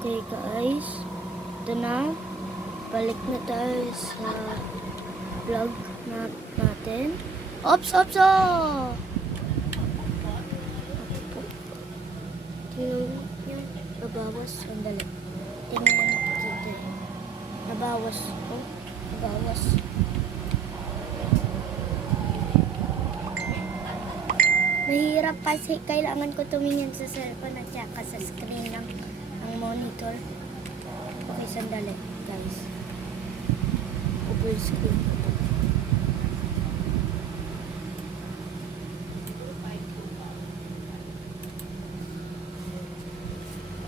Okay guys, ito na. Balik na tayo sa vlog natin. Ops! Ops! Oh! Tingnan nyo. Nabawas. Sandali. Tingnan nyo dito. Nabawas. Oh, nabawas. Mahirap kasi kailangan ko tumingin sa cellphone at saka sa screen ng monitor. Okay, sandali guys. Full screen.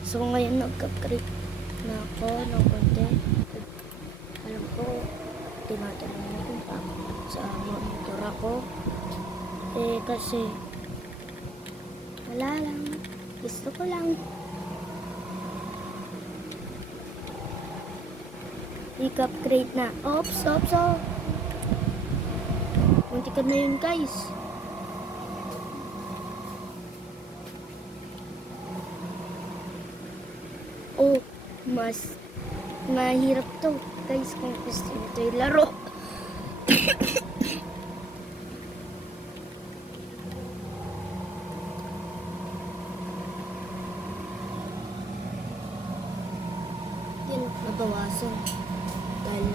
So ngayon nag-upgrade na ako ng konti. Alam ko, tinatanong pa ako sa monitor ako. Kasi wala lang. Gusto ko lang i-upgrade na. Ops! Ops! Oh! Muntikan na yun guys. Oh, mas mahirap to guys kung gusto nyo ito yung laro. Yan, nabawasan dahil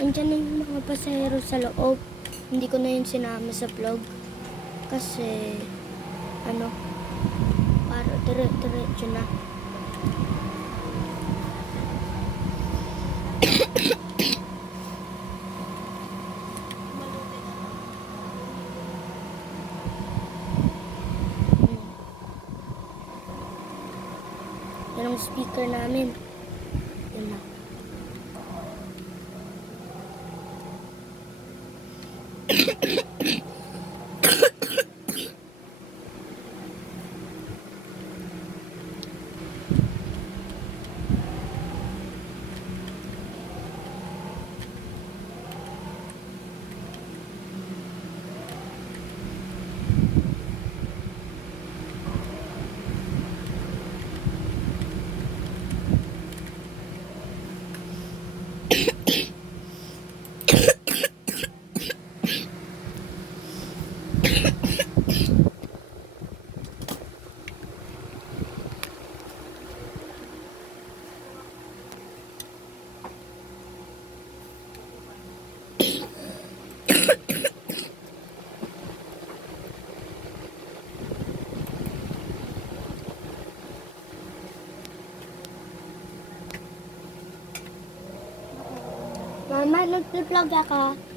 nandiyan na yung mga pasahero sa loob. Hindi ko na yun sinama sa vlog kasi para dire-diretso na. Yan ang speaker namin. Yan na. Mama, nag-vlog ako.